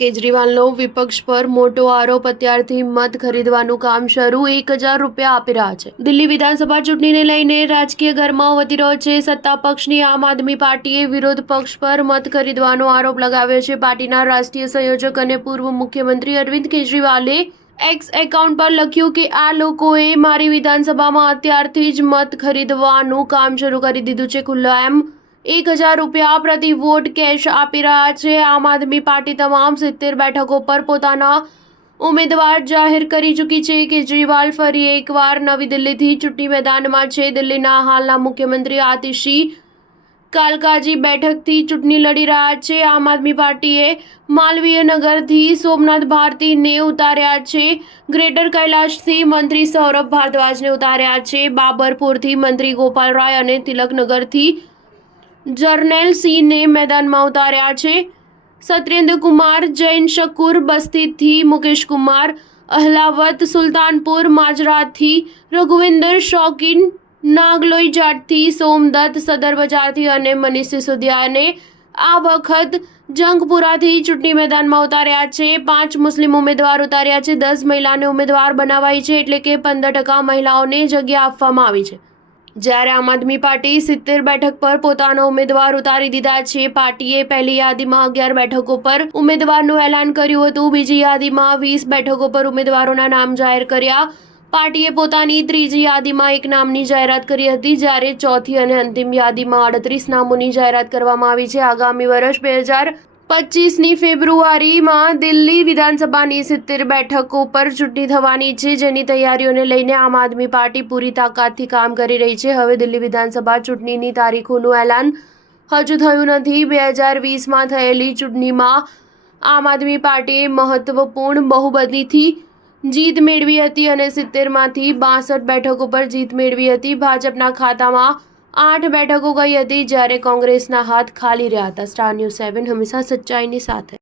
કેજરીવાલનો વિપક્ષ પર મોટો આરોપ, અત્યારથી મત ખરીદવાનું કામ શરૂ, 1000 રૂપિયા આપી રહ્યા છે. દિલ્હી વિધાનસભા ચૂંટણીને લઈને રાજકીય ગરમાવો વધી રહ્યો છે. સત્તા પક્ષની આમ આદમી પાર્ટીએ વિરોધ પક્ષ પર મત ખરીદવાનો આરોપ લગાવ્યો છે. પાર્ટીના રાષ્ટ્રીય સંયોજક અને પૂર્વ મુખ્યમંત્રી અરવિંદ કેજરીવાલે એક્સ એકાઉન્ટ પર લખ્યું કે આ લોકોએ મારી વિધાનસભામાં અત્યારથી જ મત ખરીદવાનું કામ શરૂ કરી દીધું છે. ખુલ્લા એમ 1000 રૂપિયા પ્રતિ વોટ કેશ આપી રહ્યા છે. આમ આદમી પાર્ટી તમામ 70 બેઠકો પર પોતાના ઉમેદવાર જાહેર કરી ચૂકી છે. કેજરીવાલ ફરી એકવાર નવી દિલ્હીથી ચૂંટણી મેદાનમાં છે. દિલ્હીના હાલના મુખ્યમંત્રી આતિશી કાલકાજી બેઠકથી ચૂંટણી લડી રહ્યા છે. આમ આદમી પાર્ટીએ માલવીય નગરથી સોમનાથ ભારતીને ઉતાર્યા છે. ગ્રેટર કૈલાશથી મંત્રી સૌરભ ભારદ્વાજને ઉતાર્યા છે. બાબરપુરથી મંત્રી ગોપાલ રાય અને તિલકનગરથી જર્નેલ સિંહને મેદાનમાં ઉતાર્યા છે. સત્યેન્દ્ર કુમાર જૈન શકુર બસ્તીથી મુકેશ કુમાર અહલાવત, સુલતાનપુર માજરાથી રઘુવિંદર શૌકીન, નાગલોઈ જાટથી સોમદત્ત, સદર બજારથી અને મનીષ સિસોદિયાને આ વખત જંગપુરાથી ચૂંટણી મેદાનમાં ઉતાર્યા છે. 5 મુસ્લિમ ઉમેદવાર ઉતાર્યા છે. 10 મહિલાને ઉમેદવાર બનાવાઈ છે, એટલે કે 15% મહિલાઓને જગ્યા આપવામાં આવી છે. જ્યારે આમ આદમી પાર્ટી 70 બેઠક પર પોતાના ઉમેદવાર ઉતારી દીધા છે. પાર્ટીએ પહેલી યાદીમાં 11 બેઠકો પર ઉમેદવારનું એલાન કર્યું હતું. બીજી યાદીમાં 20 બેઠકો પર ઉમેદવારોના નામ જાહેર કર્યા. પાર્ટીએ પોતાની ત્રીજી યાદીમાં એક નામની જાહેરાત કરી હતી, જ્યારે ચોથી અને અંતિમ યાદીમાં 38 નામોની જાહેરાત કરવામાં આવી છે. આગામી વર્ષ 2025ની ફેબ્રુઆરીમાં દિલ્હી વિધાનસભાની 70 બેઠકો પર ચૂંટણી થવાની છે, જેની તૈયારીઓને લઈને આમ આદમી પાર્ટી પૂરી તાકાતથી કામ કરી રહી છે. હવે દિલ્હી વિધાનસભા ચૂંટણીની તારીખોનું એલાન હજુ થયું નથી. 2020માં થયેલી ચૂંટણીમાં આમ આદમી પાર્ટીએ મહત્વપૂર્ણ બહુમતીથી જીત મેળવી હતી અને 70માંથી 62 બેઠકો પર જીત મેળવી હતી. ભાજપના ખાતામાં 8 બેઠકો ગઈ હતી, જ્યારે કોંગ્રેસના હાથ ખાલી રહ્યા હતા. સ્ટાર ન્યૂઝ 7 હંમેશા સચ્ચાઈની સાથે.